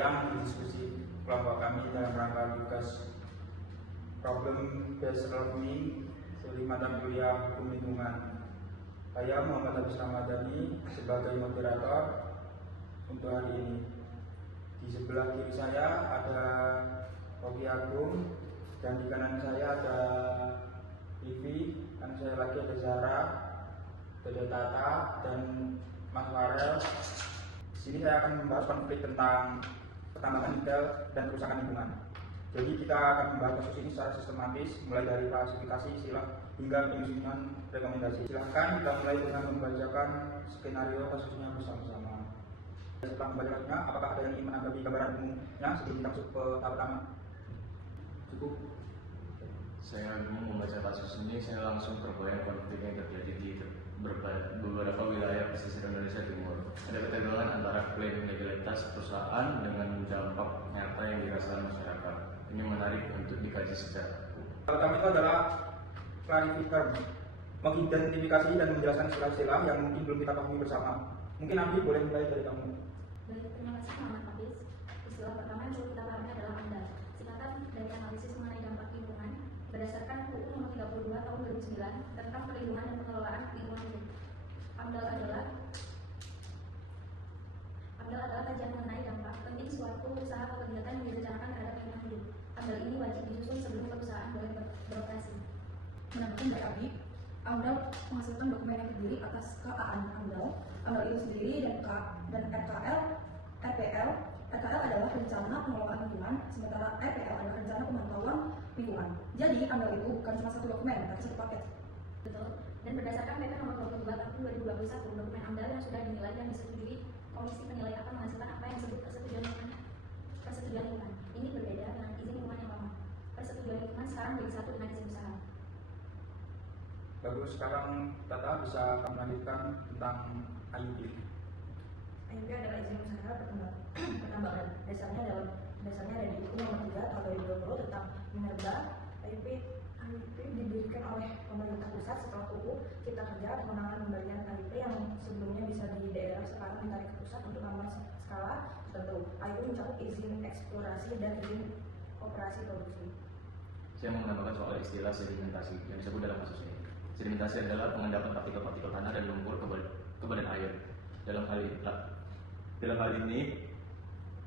yang di diskusi kelompok kami dalam rangka tugas problem based learning dari mata kuliah hukum lingkungan. Saya Muhammad Habis Ramadhani sebagai moderator untuk hari ini. Di sebelah kiri saya ada Rocky Agung dan di kanan saya ada Vivi, kan saya lagi ada Zara, Dede Tata, dan Mas Farel. Di sini saya akan membahas konflik tentang pertambangan nikel dan kerusakan lingkungan. Jadi kita akan membahas kasus ini secara sistematis, mulai dari klasifikasi istilah hingga penyusunan rekomendasi. Silahkan kita mulai dengan membacakan skenario kasusnya bersama-sama. Setelah membacakannya, apakah ada yang ingin menanggapi gambaran umumnya sebelum kita masuk ke tahap pertama? Cukup. Saya membaca kasus ini, saya langsung terbayang konflik yang terjadi di beberapa wilayah pesisir Indonesia Timur. Ada ketegangan antara klaim legalitas perusahaan dengan dampak nyata yang dirasakan masyarakat. Ini menarik untuk dikaji secara hukum. Pertama itu adalah klarifikasi, mengidentifikasi dan menjelaskan istilah-istilah yang mungkin belum kita pahami bersama. Mungkin Abi boleh mulai dari kamu. Baik, terima kasih Muhammad Habis. Istilah pertama yang perlu kita pahami adalah AMDAL, singkatan dari analisis mengenai dampak lingkungan berdasarkan UU Nomor 32 Tahun 2009 tentang perlindungan dan pengelolaan lingkungan hidup. AMDAL adalah kajian mengenai dampak penting suatu usaha atau kegiatan yang direncanakan terhadap lingkungan hidup. AMDAL ini wajib disusun sebelum perusahaan boleh beroperasi. Menambahkan dari Abi, AMDAL menghasilkan dokumen yang terdiri atas KAAN AMDAL, AMDAL itu sendiri dan RKL, RPL. RKL adalah rencana pengelolaan lingkungan, sementara RPL adalah rencana pemantauan lingkungan. Jadi AMDAL itu bukan cuma satu dokumen, tapi satu paket. Betul. Dan berdasarkan PP Nomor 22 Tahun 2021, dokumen AMDAL yang sudah dinilai dan disetujui Komisi Penilai akan menghasilkan apa yang disebut persetujuan lingkungan. Ini berbeda dengan izin lingkungan yang lama. Persetujuan lingkungan sekarang menjadi satu dengan izin usaha. Bagus, sekarang Tata bisa kamu lanjutkan tentang IUP. IUP adalah izin usaha pertambangan. Dasarnya ada di UU Nomor 3 Tahun 2020 tentang minerba. IUP didirikan oleh pemerintah pusat setelah UU Cipta Kerja. Kewenangan pemberian IUP yang sebelumnya bisa di daerah sekarang ditarik ke pusat untuk nambah skala tertentu. IUP mencakup izin eksplorasi dan izin operasi produksi. Saya mau menambahkan soal istilah sedimentasi yang disebut dalam kasus ini. Sedimentasi adalah pengendapan partikel-partikel tanah dan lumpur ke badan air. Dalam hal ini,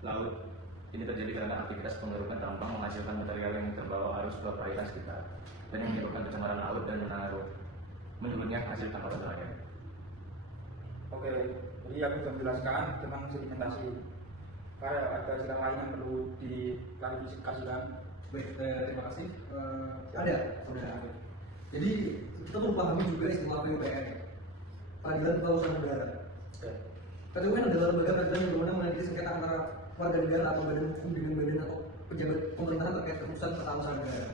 laut ini terjadi karena aktivitas pengerukan tambang menghasilkan material yang terbawa arus ke perairan sekitar dan yang menyebabkan pencemaran laut dan menurunnya hasil tangkapan nelayan. Oke, jadi aku sudah menjelaskan tentang sedimentasi. Karena ada istilah lain yang perlu diklarifikasikan. Baik, terima kasih. Ada. Jadi kita perlu pahami juga istilah PUPR, Peradilan Perusahaan Negara. PUPR adalah lembaga peradilan yang berwenang mengadili sengketa antara warga negara atau badan hukum dengan badan atau pejabat pemerintahan terkait keputusan tentang usaha negara.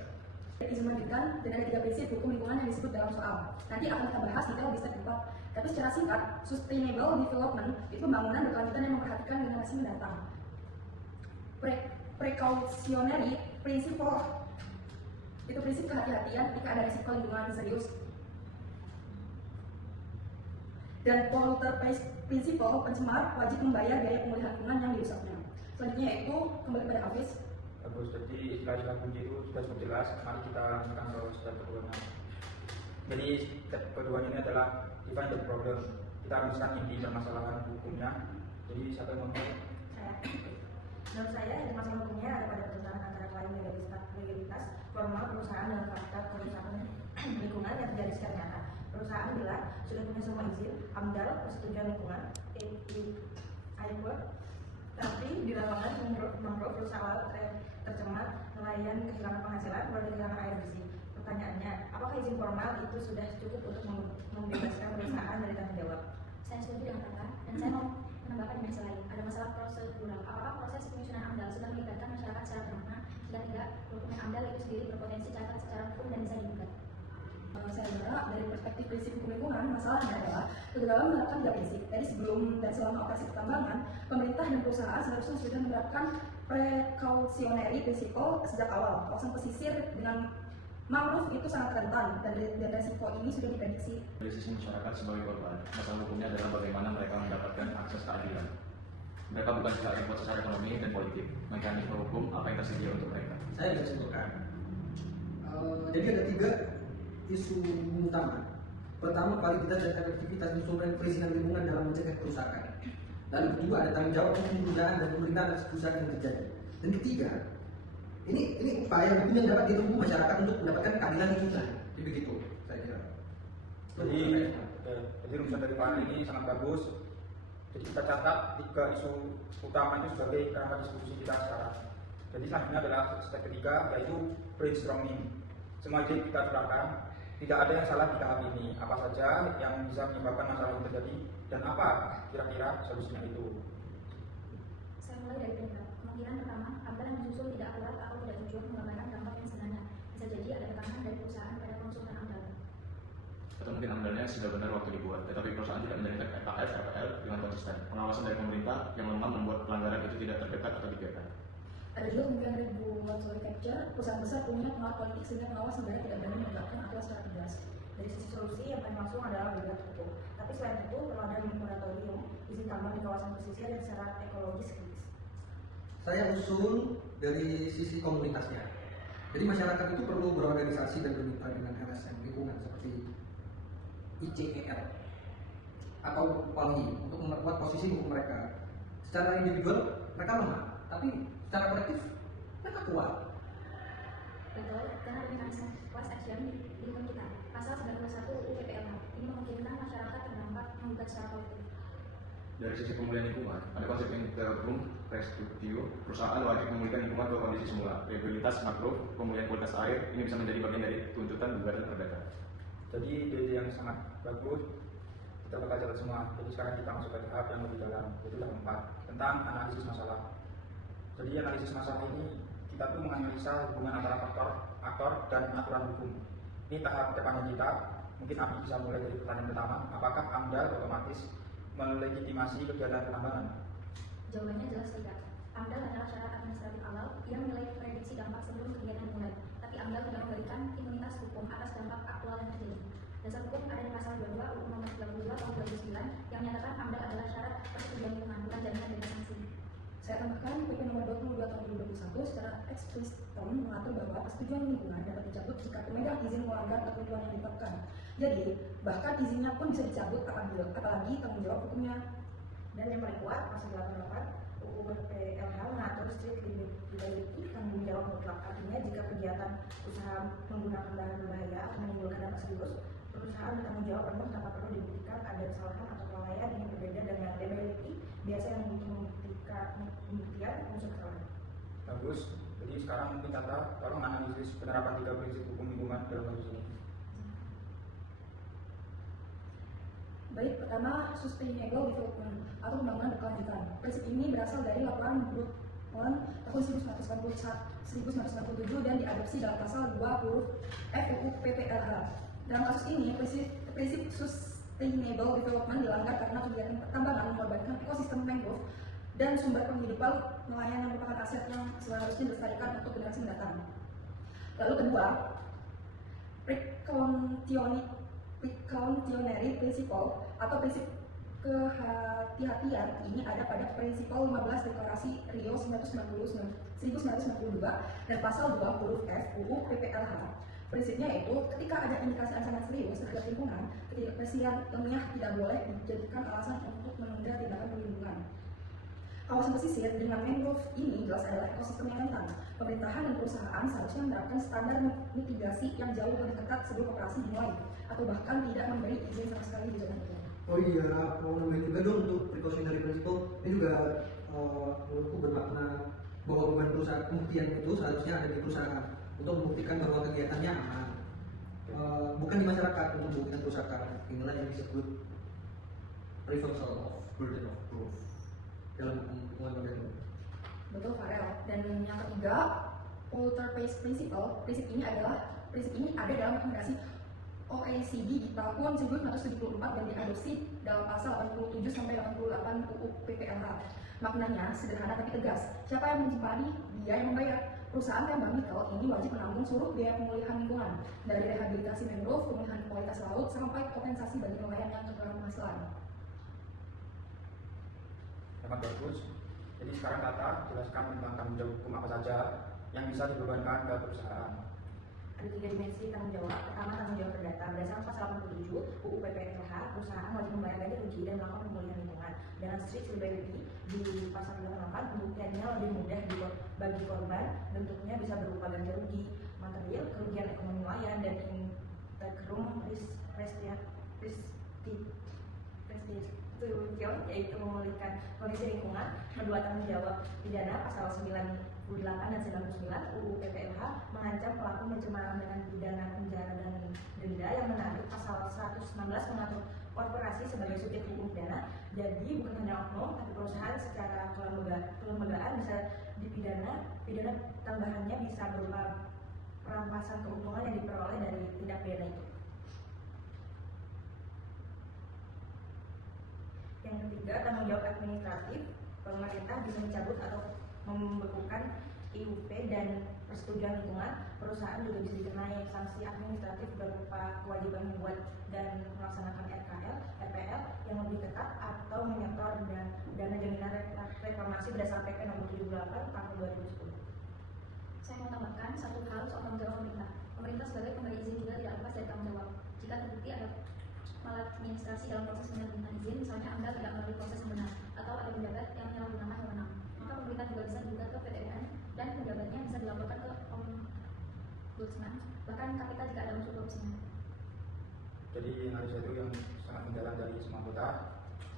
Izin melanjutkan dan ada 3 prinsip hukum lingkungan yang disebut dalam soal. Nanti akan kita bahas detail di step 4. Tapi secara singkat, sustainable development itu pembangunan berkelanjutan yang memperhatikan generasi mendatang. Precautionary principle itu prinsip kehati-hatian ketika ada risiko lingkungan serius. Dan polluter pays principle, pencemar wajib membayar biaya pemulihan lingkungan yang dirusaknya. Selanjutnya yaitu kembali pada Hafiz. Bagus, jadi istilah-istilah kunci itu sudah cukup jelas. Mari kita lanjutkan ke step kedua. Jadi step kedua ini adalah define the problem. Kita rumuskan inti permasalahan hukumnya. Jadi siapa yang mau? Menurut saya, masalah hukumnya ada pada pertentangan antara klaim legalitas formal perusahaan dan fakta kerusakan lingkungan yang terjadi secara nyata. Perusahaan bilang sudah punya semua izin, AMDAL, persetujuan lingkungan, tapi di lapangan mangrove rusak laut tercemar, nelayan kehilangan penghasilan, warga kehilangan air bersih. Pertanyaannya, apakah izin formal itu sudah cukup untuk membebaskan perusahaan dari tanggung jawab? Saya setuju dengan Tata, dan saya mau menambahkan dimensi lain. Ada masalah prosedural. Apakah proses penyusunan AMDAL sudah melibatkan masyarakat secara bermakna? Jika tidak, dokumen AMDAL itu sendiri berpotensi cacat secara hukum dan bisa digugat. Saya kira dari perspektif prinsip hukum lingkungan, masalahnya adalah kegagalan menerapkan 3 prinsip. Jadi sebelum dan selama operasi pertambangan, pemerintah dan perusahaan seharusnya sudah menerapkan precautionary principle sejak awal. Kawasan pesisir dengan mangrove itu sangat rentan dan resiko ini sudah diprediksi. Dari sisi masyarakat sebagai korban, masalah hukumnya adalah bagaimana mereka mendapatkan akses keadilan. Mereka bukan pihak yang kuat secara ekonomi dan politik. Mekanisme hukum apa yang tersedia untuk mereka? Saya bisa simpulkan. Jadi ada 3 isu utama. Pertama, validitas dan efektivitas instrumen perizinan lingkungan dalam mencegah kerusakan. Lalu kedua, ada tanggung jawab hukum perusahaan dan pemerintah atas kerusakan yang terjadi. Dan ketiga, ini upaya hukum yang dapat ditempuh masyarakat untuk mendapatkan keadilan lingkungan. Jadi begitu, saya kira. Jadi rumusan dari Pak ini sangat bagus. Jadi kita catat 3 isu utama itu sebagai kerangka diskusi kita sekarang. Jadi selanjutnya adalah step ketiga, yaitu brainstorming. Semua ide kita curahkan, tidak ada yang salah di tahap ini. Apa saja yang bisa menyebabkan masalah yang terjadi dan apa kira-kira solusinya itu. Saya mulai dari penyebab. Kemungkinan pertama, AMDAL yang disusul tidak akurat atau tidak jujur menggambarkan dampak yang sebenarnya. Bisa jadi ada tekanan dari perusahaan pada konsumen AMDAL. Atau mungkin AMDAL-nya sudah benar waktu dibuat, tetapi perusahaan tidak menjalankan FKF, RPL dengan konsisten. Pengawasan dari pemerintah yang lemah membuat pelanggaran itu tidak terdekat atau dibiarkan. Ada juga kemungkinan regulatory capture, perusahaan besar punya pengaruh politik sehingga pengawas negara tidak berani menegakkan aturan secara tegas. Dari sisi solusi yang paling langsung adalah bergerak hukum. Tapi selain itu perlu ada moratorium izin tambang di kawasan pesisir yang secara ekologis kritis. Saya usul dari sisi komunitasnya. Jadi masyarakat itu perlu berorganisasi dan bermitra dengan LSM lingkungan seperti ICER atau PALI untuk memperkuat posisi hukum mereka. Secara individual mereka lemah, tapi secara kolektif mereka kuat. Betul, karena ada mekanisme class action di hukum kita. Pasal 91 UU PPLH ini memungkinkan masyarakat terdampak menggugat secara kolektif. Dari sisi pemulihan lingkungan, ada konsep integrum restitutio. Perusahaan wajib memulihkan lingkungan ke kondisi semula. Reliabilitas makro, pemulihan kualitas air, ini bisa menjadi bagian dari tuntutan gugatan perdata. Jadi ide yang sangat bagus, kita bakal catat semua. Jadi sekarang kita masuk ke tahap yang lebih dalam, yaitu tahap 4 tentang analisis masalah. Jadi analisis masalah ini kita tuh menganalisa hubungan antara aktor dan aturan hukum. Ini tahap depannya kita. Mungkin Abi bisa mulai dari pertanyaan pertama, apakah AMDAL otomatis melegitimasi kegiatan penambangan? Jawabannya jelas tidak. AMDAL adalah syarat administratif awal yang menilai prediksi dampak sebelum kegiatan dimulai. Tapi AMDAL tidak memberikan imunitas hukum atas dampak aktual yang terjadi. Dasar hukum ada di pasal 22 UU Nomor 32 Tahun 2009 yang menyatakan AMDAL adalah syarat persetujuan lingkungan, bukan jaminan dari sanksi. Saya tambahkan PP nomor 22 tahun 2021 secara eksplisit mengatur bahwa persetujuan lingkungan dapat dicabut jika pemegang izin melanggar ketentuan yang ditetapkan. Jadi, bahkan izinnya pun bisa dicabut apalagi tanggung jawab hukumnya. Dan yang paling kuat, pasal 88 UU PPLH mengatur strict liability tanggung jawab mutlak. Artinya jika kegiatan usaha menggunakan bahan berbahaya atau menimbulkan dampak serius, perusahaan bertanggung jawab penuh tanpa perlu dibuktikan ada kesalahan atau kelalaian. Ini berbeda dengan liability biasa yang membuktikan unsur kesalahan. Bagus. Jadi sekarang mungkin Tata tolong analisis penerapan 3 prinsip hukum lingkungan dalam kasus ini. Baik, pertama sustainable development atau pembangunan berkelanjutan. Prinsip ini berasal dari laporan Brundtland tahun 1997 dan diadopsi dalam pasal 2 huruf F UU PPLH. Dalam kasus ini, prinsip sustainable development dilanggar karena kegiatan pertambangan mengorbankan ekosistem mangrove dan sumber penghidupan nelayan yang merupakan aset yang seharusnya dilestarikan untuk generasi mendatang. Lalu kedua, precautionary principle atau prinsip kehati-hatian ini ada pada prinsipal 15 deklarasi Rio 1992 dan pasal 2 huruf F UU PPLH. Prinsipnya yaitu ketika ada indikasi ancaman serius terhadap lingkungan, ketidakpastian ilmiah tidak boleh dijadikan alasan untuk menunda tindakan perlindungan. Kawasan pesisir dengan mangrove ini jelas adalah ekosistem yang rentan. Pemerintahan dan perusahaan seharusnya menerapkan standar mitigasi yang jauh lebih ketat sebelum operasi dimulai, atau bahkan tidak memberi izin sama sekali di zona itu. Oh iya, mau nambahin juga dong untuk precautionary principle. Ini juga menurutku bermakna bahwa beban perusahaan pembuktian itu seharusnya ada di perusahaan untuk membuktikan bahwa kegiatannya aman, bukan di masyarakat untuk membuktikan kerusakan. Inilah yang disebut reversal of burden of proof dalam hubungan modern. Betul, Farel. Dan yang ketiga, Polter Pace Principle. Prinsip ini ada dalam rekomendasi OECD di tahun 1974 dan diadopsi dalam pasal 87 sampai 88 UU PPLH. Maknanya sederhana tapi tegas. Siapa yang menyimpangi, dia yang membayar. Perusahaan tambang nikel ini wajib menanggung seluruh biaya pemulihan lingkungan, dari rehabilitasi mangrove, pemulihan kualitas laut, sampai kompensasi bagi nelayan yang terkena permasalahan. sangat bagus. Jadi sekarang Tata jelaskan tentang tanggung jawab hukum apa saja yang bisa dibebankan ke perusahaan. Ada 3 dimensi tanggung jawab. Pertama, tanggung jawab perdata. Berdasarkan pasal 87 UU PPLH, perusahaan wajib membayar ganti rugi dan melakukan pemulihan lingkungan. Dengan strict liability di pasal 38, pembuktiannya lebih mudah bagi korban. Bentuknya bisa berupa ganti rugi material, kerugian ekonomi nelayan, dan integrum restitution, yaitu memulihkan kondisi lingkungan. Kedua, tanggung jawab pidana pasal 98 dan 99 UU PPLH mengancam pelaku pencemaran dengan pidana penjara dan denda yang menarik. Pasal 116 mengatur korporasi sebagai subjek hukum pidana. Jadi bukan hanya oknum, tapi perusahaan secara kelembagaan bisa dipidana. Pidana tambahannya bisa berupa perampasan keuntungan yang diperoleh dari tindak pidana itu. Yang ketiga, tanggung jawab administratif. Pemerintah bisa mencabut atau membekukan IUP dan persetujuan lingkungan. Perusahaan juga bisa dikenai sanksi administratif berupa kewajiban membuat dan melaksanakan RPL yang lebih ketat atau menyetor dana jaminan reklamasi berdasarkan PP nomor 78 tahun 2010. Saya mau tambahkan satu hal soal tanggung jawab pemerintah. Pemerintah sebagai pemberi izin juga tidak lepas dari tanggung jawab. Jika terbukti ada maladministrasi dalam proses penyalahgunaan izin, misalnya Anda tidak melalui proses yang benar atau ada pejabat yang menyalahgunakan wewenang, maka pemerintah juga bisa digugat ke PT UN dan pejabatnya bisa dilaporkan ke Ombudsman, bahkan KPK jika ada unsur korupsinya. Jadi analisa itu yang sangat mendalam dari semua anggota.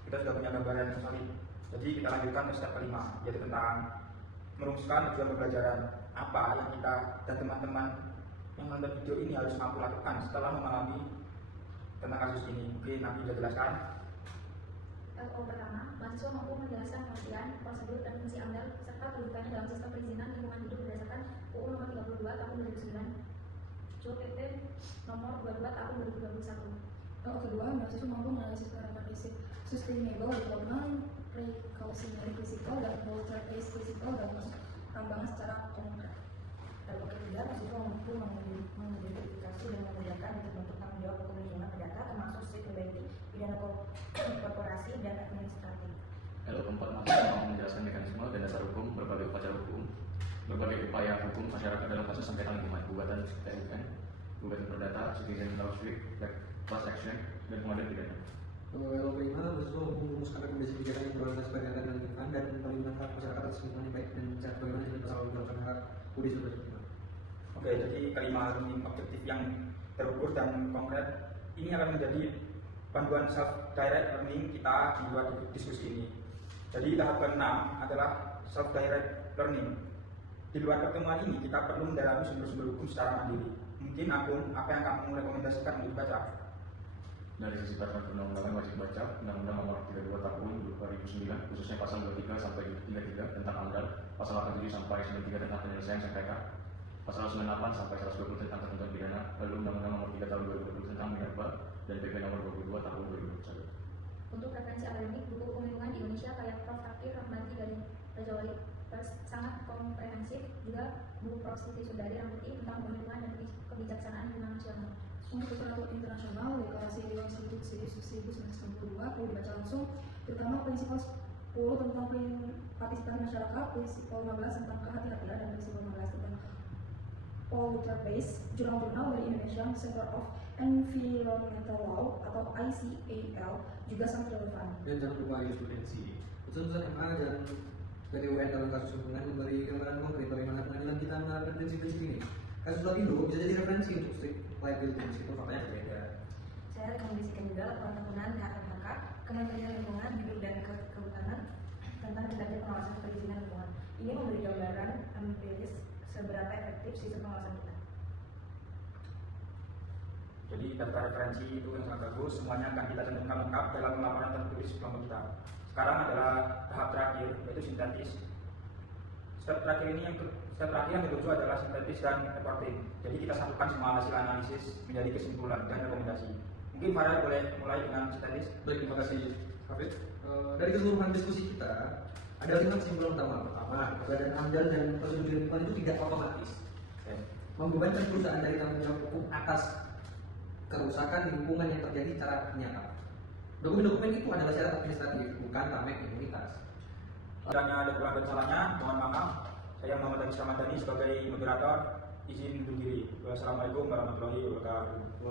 Kita sudah punya gambaran yang solid. Jadi kita lanjutkan ke step kelima, yaitu tentang merumuskan tujuan pembelajaran apa yang kita dan teman-teman yang menonton video ini harus mampu lakukan setelah mengalami tentang kasus ini. Mungkin nanti bisa jelaskan. LO pertama, mahasiswa mampu menjelaskan pengertian, prosedur, dan fungsi AMDAL serta kedudukannya dalam sistem perizinan lingkungan hidup berdasarkan UU Nomor 32 Tahun 2009, JPP Nomor 22 Tahun 2021. LO kedua, mahasiswa mampu menganalisis karakteristik sustainable development, precautionary physical, dan water-based physical dalam tambangan secara konkret. LO ketiga, mahasiswa mampu mengidentifikasi dan memudahkan untuk bentuk tanggung jawab hukum lingkungan perdata termasuk strict liability, pidana korporasi, dan administratif. LO keempat, mahasiswa mampu menjelaskan mekanisme dan dasar hukum, berbagai upaya hukum masyarakat dalam kasus sengketa lingkungan, gugatan TUN, gugatan perdata, citizen lawsuit, class action, dan pengaduan pidana. LO kelima, mahasiswa mampu merumuskan rekomendasi kebijakan yang berorientasi pada keadilan lingkungan dan perlindungan hak masyarakat atas lingkungan yang baik dan mencari bagaimana jenis pasal melakukan hak UUD 1945. Oke, jadi kelima ini objektif yang terukur dan konkret ini akan menjadi panduan self-direct learning kita di luar diskusi ini. Jadi tahap ke-6 adalah self-direct learning. Di luar pertemuan ini kita perlu mendalami sumber-sumber hukum secara mandiri. Mungkin Akun, apa yang kamu rekomendasikan untuk dibaca? Dari sisi peraturan perundang-undangan wajib baca Undang-Undang Nomor 32 Tahun 2009, khususnya pasal 23 sampai 33 tentang AMDAL, pasal 87 sampai 93 tentang penyelesaian sengketa, pasal 98 sampai 120 tentang ketentuan pidana, lalu Undang-Undang Nomor 3 Tahun 2020 tentang minerba, dan PP Nomor 22 Tahun 2021. Untuk referensi akademik, buku hukum lingkungan di Indonesia kayak Prof. Fakir Rahmati dari Raja Wali sangat komprehensif, juga buku Prof. Siti Sundari Rambuti tentang lingkungan dan kebijaksanaan lingkungan nasional. Untuk peraturan internasional, deklarasi Dewan Konstitusi 1992 perlu dibaca langsung, terutama prinsip 10 tentang partisipasi masyarakat, prinsip 15 tentang kehati-hatian, dan prinsip 15 tentang polluter-based. Jurnal-jurnal dari Indonesian Center of Environmental Law atau ICAL juga sangat relevan. Dan jangan lupa jurisprudensi. Putusan MA dan PT UN dalam kasus lingkungan memberi gambaran konkret bagaimana pengadilan kita menerapkan prinsip-prinsip ini. Kasus Lapindo bisa jadi referensi untuk strict liability meskipun faktanya berbeda. Saya rekomendasikan juga laporan tahunan KLHK, Kementerian Lingkungan Hidup dan Kehutanan tentang kinerja pengawasan perizinan lingkungan. Ini memberi gambaran empiris seberapa efektif sistem pengawasan kita. Jadi daftar referensi itu yang sangat bagus, semuanya akan kita cantumkan lengkap dalam laporan tertulis kelompok kita. Sekarang adalah tahap terakhir, yaitu sintetis. Step terakhir yang ketujuh adalah sintetis dan reporting. Jadi kita satukan semua hasil analisis menjadi kesimpulan dan rekomendasi. Mungkin Farel boleh mulai dengan sintetis. Baik, terima kasih Hafid. Dari keseluruhan diskusi kita, ada 5 kesimpulan utama. Pertama, keberadaan AMDAL dan prosedur lingkungan itu tidak otomatis membebankan perusahaan dari tanggung jawab hukum atas kerusakan lingkungan yang terjadi secara nyata. Dokumen-dokumen itu adalah syarat administratif, bukan tamek imunitas. Kiranya ada kurang dan salahnya, mohon maaf. Saya Muhammad Abis Ramadhani sebagai moderator izin undur diri. Wassalamualaikum warahmatullahi wabarakatuh.